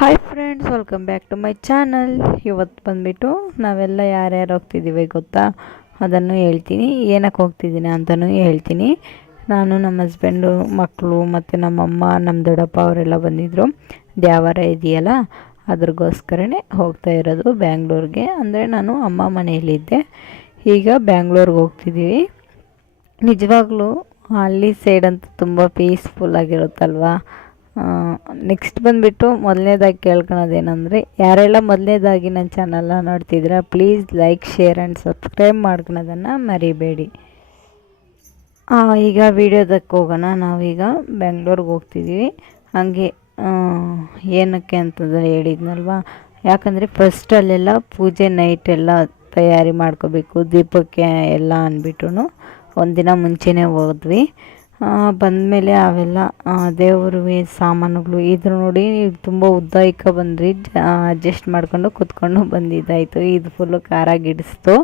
Hi friends, welcome back to my channel. ಇವತ್ತು ಬಂದುಬಿಟ್ಟು ನಾವೆಲ್ಲ ಯಾರ್ಯಾರು ಹೋಗ್ತಿದ್ದೀವಿ ಗೊತ್ತಾ, ಅದನ್ನು ಹೇಳ್ತೀನಿ. ಏನಕ್ಕೆ ಹೋಗ್ತಿದ್ದೀನಿ ಅಂತಲೂ ಹೇಳ್ತೀನಿ. ನಾನು, ನಮ್ಮ ಹಸ್ಬೆಂಡು, ಮಕ್ಕಳು ಮತ್ತು ನಮ್ಮಮ್ಮ, ನಮ್ಮ ದೊಡ್ಡಪ್ಪ ಅವರೆಲ್ಲ ಬಂದಿದ್ದರು. ದ್ಯಾವಾರ ಇದೆಯಲ್ಲ, ಅದ್ರಗೋಸ್ಕರನೇ ಹೋಗ್ತಾ ಇರೋದು ಬ್ಯಾಂಗ್ಳೂರಿಗೆ. ಅಂದರೆ ನಾನು ಅಮ್ಮ ಮನೆಯಲ್ಲಿದ್ದೆ, ಈಗ ಬ್ಯಾಂಗ್ಳೂರಿಗೆ ಹೋಗ್ತಿದ್ದೀವಿ. ನಿಜವಾಗ್ಲೂ ಹಳ್ಳಿ ಸೈಡ್ ಅಂತೂ ತುಂಬ ಪೀಸ್ಫುಲ್ಲಾಗಿರುತ್ತಲ್ವ. ನೆಕ್ಸ್ಟ್ ಬಂದುಬಿಟ್ಟು ಮೊದಲನೇದಾಗಿ ಕೇಳ್ಕೊಳೋದೇನೆಂದರೆ, ಯಾರೆಲ್ಲ ಮೊದಲನೇದಾಗಿ ನನ್ನ ಚಾನಲ್ನ ನೋಡ್ತಿದ್ದೀರಾ please like, share and subscribe ಮಾಡ್ಕೊಳೋದನ್ನು ಮರಿಬೇಡಿ. ಈಗ ವೀಡಿಯೋದಕ್ಕೆ ಹೋಗೋಣ. ನಾವೀಗ ಬೆಂಗ್ಳೂರಿಗೆ ಹೋಗ್ತಿದ್ದೀವಿ. ಹಾಗೆ ಏನಕ್ಕೆ ಅಂತಂದರೆ ಹೇಳಿದ್ನಲ್ವ, ಯಾಕಂದರೆ ಫಸ್ಟ್ ಅಲ್ಲೆಲ್ಲ ಪೂಜೆ ನೈಟೆಲ್ಲ ತಯಾರಿ ಮಾಡ್ಕೋಬೇಕು ದೀಪಕ್ಕೆ ಎಲ್ಲ ಅಂದ್ಬಿಟ್ಟು ಒಂದಿನ ಮುಂಚೆನೇ ಹೋದ್ವಿ. ಬಂದಮೇಲೆ ಅವೆಲ್ಲ ದೇವ್ರಿಗೆ ಸಾಮಾನುಗಳು ಇದ್ರ ನೋಡಿ ತುಂಬ ಉದ್ದ ಬಂದ್ರಿ, ಅಡ್ಜಸ್ಟ್ ಮಾಡ್ಕೊಂಡು ಕೂತ್ಕೊಂಡು ಬಂದಿದ್ದಾಯಿತು. ಇದು ಫುಲ್ಲು ಖಾರ ಗಿಡಿಸ್ತು.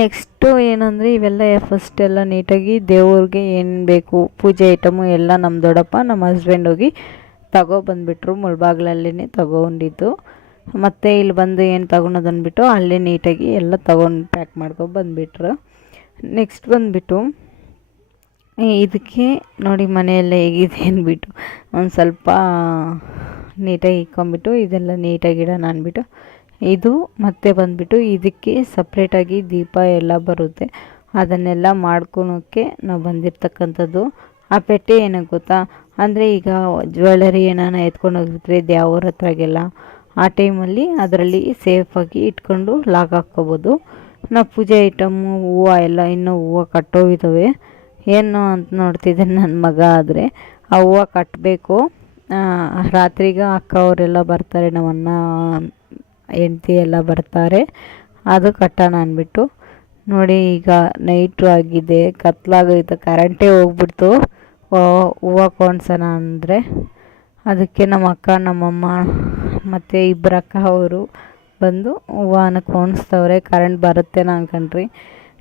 ನೆಕ್ಸ್ಟು ಏನಂದರೆ, ಇವೆಲ್ಲ ಫಸ್ಟೆಲ್ಲ ನೀಟಾಗಿ ದೇವ್ರಿಗೆ ಏನು ಬೇಕು ಪೂಜೆ ಐಟಮು ಎಲ್ಲ ನಮ್ಮ ದೊಡ್ಡಪ್ಪ ನಮ್ಮ ಹಸ್ಬೆಂಡ್ ಹೋಗಿ ತಗೊಬಂದುಬಿಟ್ರು. ಮುಳ್ಬಾಗ್ಲಲ್ಲೇ ತಗೊಂಡಿದ್ದು. ಮತ್ತು ಇಲ್ಲಿ ಬಂದು ಏನು ತಗೊಳೋದು ಅಂದ್ಬಿಟ್ಟು ಅಲ್ಲೇ ನೀಟಾಗಿ ಎಲ್ಲ ತೊಗೊಂಡು ಪ್ಯಾಕ್ ಮಾಡ್ಕೊಂಡು ಬಂದುಬಿಟ್ರು. ನೆಕ್ಸ್ಟ್ ಬಂದುಬಿಟ್ಟು ಇದಕ್ಕೆ ನೋಡಿ ಮನೆಯೆಲ್ಲ ಹೇಗಿದೆ ಅಂದ್ಬಿಟ್ಟು ಒಂದು ಸ್ವಲ್ಪ ನೀಟಾಗಿ ಇಕ್ಕೊಂಬಿಟ್ಟು ಇದೆಲ್ಲ ನೀಟಾಗಿ ಇಡೋಣ ಅಂದ್ಬಿಟ್ಟು ಇದು ಮತ್ತೆ ಬಂದುಬಿಟ್ಟು ಇದಕ್ಕೆ ಸಪ್ರೇಟಾಗಿ ದೀಪ ಎಲ್ಲ ಬರುತ್ತೆ, ಅದನ್ನೆಲ್ಲ ಮಾಡ್ಕೊಳೋಕ್ಕೆ ನಾವು ಬಂದಿರ್ತಕ್ಕಂಥದ್ದು. ಆ ಪೆಟ್ಟೆ ಏನಕ್ಕೆ ಗೊತ್ತಾ, ಅಂದರೆ ಈಗ ಜ್ಯುವೆಲರಿ ಏನಾನ ಎತ್ಕೊಂಡು ಹೋಗಿರ್ತೀರಿ ದೇವ್ರ ಹತ್ರಗೆಲ್ಲ, ಆ ಟೈಮಲ್ಲಿ ಅದರಲ್ಲಿ ಸೇಫಾಗಿ ಇಟ್ಕೊಂಡು ಲಾಕ್ ಹಾಕ್ಕೋಬೋದು. ನಾವು ಪೂಜೆ ಐಟಮು ಹೂವು ಎಲ್ಲ ಇನ್ನೂ ಹೂವು ಕಟ್ಟೋಗಿದ್ದಾವೆ. ಏನು ಅಂತ ನೋಡ್ತಿದ್ದೀನಿ ನನ್ನ ಮಗ. ಆದರೆ ಆ ಹೂವು ಕಟ್ಟಬೇಕು. ರಾತ್ರಿಗೆ ಅಕ್ಕ ಅವರೆಲ್ಲ ಬರ್ತಾರೆ, ನಮ್ಮನ್ನ ಹೆಂಡ್ತಿ ಎಲ್ಲ ಬರ್ತಾರೆ, ಅದು ಕಟ್ಟೋಣ ಅಂದ್ಬಿಟ್ಟು. ನೋಡಿ ಈಗ ನೈಟು ಆಗಿದೆ, ಕತ್ಲಾಗೋಯ್ತು, ಕರೆಂಟೇ ಹೋಗ್ಬಿಡ್ತು. ಹೂವು ಕೊಂಡ್ಸೋಣ ಅಂದರೆ ಅದಕ್ಕೆ ನಮ್ಮ ಅಕ್ಕ, ನಮ್ಮಮ್ಮ ಮತ್ತು ಇಬ್ಬರು ಅಕ್ಕ ಅವರು ಬಂದು ಹೂವನ ಕೊಂಡ್ಸ್ತವ್ರೆ. ಕರೆಂಟ್ ಬರುತ್ತೇನೋ ಅಂದ್ಕೊಂಡ್ರಿ,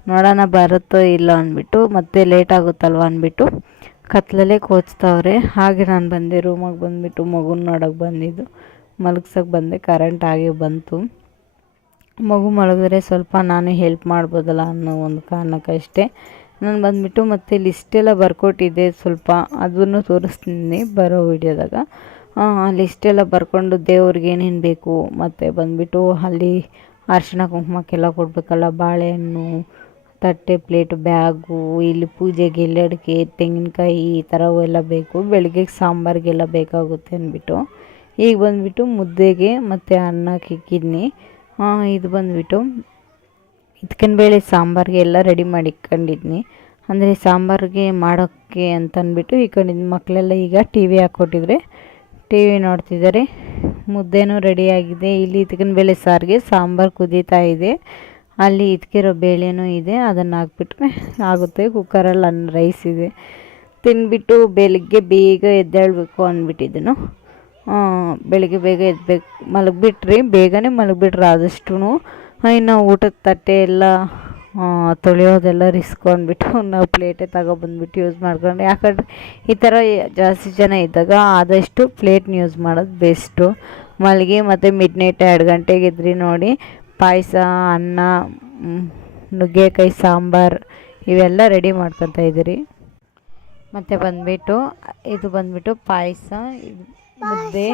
ನೋಡೋಣ ಬರುತ್ತೋ ಇಲ್ಲ ಅಂದ್ಬಿಟ್ಟು, ಮತ್ತೆ ಲೇಟ್ ಆಗುತ್ತಲ್ವ ಅಂದ್ಬಿಟ್ಟು ಕತ್ಲಲ್ಲೇ ಕೋಚ್ತವ್ರೆ. ಹಾಗೆ ನಾನು ಬಂದೆ ರೂಮಿಗೆ ಬಂದುಬಿಟ್ಟು ಮಗುನ ನೋಡೋಕೆ ಬಂದಿದ್ದು, ಮಲಗ್ಸೋಕೆ ಬಂದೆ. ಕರೆಂಟ್ ಆಗಿ ಬಂತು. ಮಗು ಮಲಗಿದ್ರೆ ಸ್ವಲ್ಪ ನಾನು ಹೆಲ್ಪ್ ಮಾಡ್ಬೋದಲ್ಲ ಅನ್ನೋ ಒಂದು ಕಾರಣಕ್ಕಷ್ಟೇ ನಾನು ಬಂದುಬಿಟ್ಟು ಮತ್ತೆ ಲಿಸ್ಟೆಲ್ಲ ಬರ್ಕೊಟ್ಟಿದ್ದೆ ಸ್ವಲ್ಪ, ಅದನ್ನು ತೋರಿಸ್ತೀನಿ ಬರೋ ವಿಡಿಯೋದಾಗ. ಲಿಸ್ಟೆಲ್ಲ ಬರ್ಕೊಂಡು ದೇವ್ರಿಗೆ ಏನೇನು ಬೇಕು, ಮತ್ತು ಬಂದುಬಿಟ್ಟು ಅಲ್ಲಿ ಅರಿಶಿಣ ಕುಂಕುಮಕ್ಕೆಲ್ಲ ಕೊಡಬೇಕಲ್ಲ, ಬಾಳೆಹಣ್ಣು, ತಟ್ಟೆ, ಪ್ಲೇಟು, ಬ್ಯಾಗು, ಇಲ್ಲಿ ಪೂಜೆಗೆ ಎಲೆಡಿಕೆ, ತೆಂಗಿನಕಾಯಿ ಈ ಥರವೆಲ್ಲ ಬೇಕು. ಬೆಳಗ್ಗೆಗೆ ಸಾಂಬಾರಿಗೆಲ್ಲ ಬೇಕಾಗುತ್ತೆ ಅಂದ್ಬಿಟ್ಟು ಈಗ ಬಂದುಬಿಟ್ಟು ಮುದ್ದೆಗೆ ಮತ್ತು ಅನ್ನಕ್ಕೆ ಇಕ್ಕಿದ್ನಿ. ಇದು ಬಂದುಬಿಟ್ಟು ಬೇಳೆ ಸಾಂಬಾರಿಗೆ ಎಲ್ಲ ರೆಡಿ ಮಾಡಿ ಇಟ್ಕೊಂಡಿದ್ನಿ. ಅಂದರೆ ಸಾಂಬಾರಿಗೆ ಮಾಡೋಕ್ಕೆ ಅಂತಂದ್ಬಿಟ್ಟು ಇಟ್ಕೊಂಡಿದ್ನಿ. ಮಕ್ಕಳೆಲ್ಲ ಈಗ ಟಿ ವಿ ಹಾಕ್ಕೊಟ್ಟಿದ್ರೆ ಟಿ ವಿ ನೋಡ್ತಿದ್ದಾರೆ. ಮುದ್ದೆನೂ ರೆಡಿಯಾಗಿದೆ. ಇಲ್ಲಿ ಬೇಳೆ ಸಾರಿಗೆ ಸಾಂಬಾರು ಕುದೀತಾ ಇದೆ. ಅಲ್ಲಿ ಇದ್ಕಿರೋ ಬೇಳೆನೂ ಇದೆ, ಅದನ್ನು ಹಾಕ್ಬಿಟ್ರೆ ಆಗುತ್ತೆ. ಕುಕ್ಕರಲ್ಲಿ ರೈಸ್ ಇದೆ. ತಿಂದ್ಬಿಟ್ಟು ಬೆಳಗ್ಗೆ ಬೇಗ ಎದ್ದೇಳಬೇಕು ಅಂದ್ಬಿಟ್ಟಿದ್ದನು. ಬೆಳಗ್ಗೆ ಬೇಗ ಎದ್ದಬೇಕು, ಮಲಗಿಬಿಟ್ರಿ, ಬೇಗನೆ ಮಲಗಿಬಿಟ್ರೆ ಆದಷ್ಟು. ಇನ್ನು ಊಟದ ತಟ್ಟೆ ಎಲ್ಲ ತೊಳೆಯೋದೆಲ್ಲ ರಿಸ್ಕ್ ಅಂದ್ಬಿಟ್ಟು ನಾವು ಪ್ಲೇಟೇ ತಗೊಬಂದ್ಬಿಟ್ಟು ಯೂಸ್ ಮಾಡ್ಕೊಂಡು. ಯಾಕಂದರೆ ಈ ಥರ ಜಾಸ್ತಿ ಜನ ಇದ್ದಾಗ ಆದಷ್ಟು ಪ್ಲೇಟ್ನ ಯೂಸ್ ಮಾಡೋದು ಬೆಸ್ಟು. ಮಲಗಿ ಮತ್ತು ಮಿಡ್ನೈಟ್ 2 ಗಂಟೆಗೆ ಇದ್ರಿ ನೋಡಿ, ಪಾಯಸ, ಅನ್ನ, ನುಗ್ಗೆಕಾಯಿ ಸಾಂಬಾರು ಇವೆಲ್ಲ ರೆಡಿ ಮಾಡ್ಕೊತಾ ಇದ್ದೀರಿ. ಮತ್ತು ಬಂದುಬಿಟ್ಟು ಇದು ಬಂದುಬಿಟ್ಟು ಪಾಯಸ, ಮುದ್ದೆ,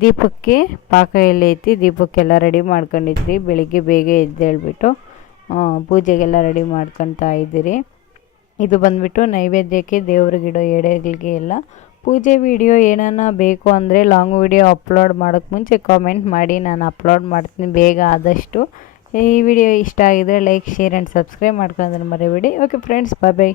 ದೀಪಕ್ಕೆ ಪಾಕ ಎಲ್ಲ ಐತಿ, ದೀಪಕ್ಕೆಲ್ಲ ರೆಡಿ ಮಾಡ್ಕೊಂಡಿದ್ರಿ. ಬೆಳಿಗ್ಗೆ ಬೇಗ ಎದ್ದೇಳ್ಬಿಟ್ಟು ಪೂಜೆಗೆಲ್ಲ ರೆಡಿ ಮಾಡ್ಕೊತಾ ಇದ್ದೀರಿ. ಇದು ಬಂದುಬಿಟ್ಟು ನೈವೇದ್ಯಕ್ಕೆ ದೇವ್ರಿಗಿಡೋ ಎಡೆಗಳಿಗೆ ಎಲ್ಲ. ಪೂಜೆ ವಿಡಿಯೋ ಏನಾನ ಬೇಕು ಅಂದರೆ ಲಾಂಗ್ ವಿಡಿಯೋ ಅಪ್ಲೋಡ್ ಮಾಡೋಕ್ಕೆ ಮುಂಚೆ ಕಾಮೆಂಟ್ ಮಾಡಿ, ನಾನು ಅಪ್ಲೋಡ್ ಮಾಡ್ತೀನಿ ಬೇಗ ಆದಷ್ಟು. ಈ ವಿಡಿಯೋ ಇಷ್ಟ ಆಗಿದರೆ ಲೈಕ್, ಶೇರ್ ಆ್ಯಂಡ್ ಸಬ್ಸ್ಕ್ರೈಬ್ ಮಾಡ್ಕೊಳ್ಳೋದನ್ನು ಮರಿಬೇಡಿ. ಓಕೆ ಫ್ರೆಂಡ್ಸ್, ಬಾಯ್ ಬಾಯ್.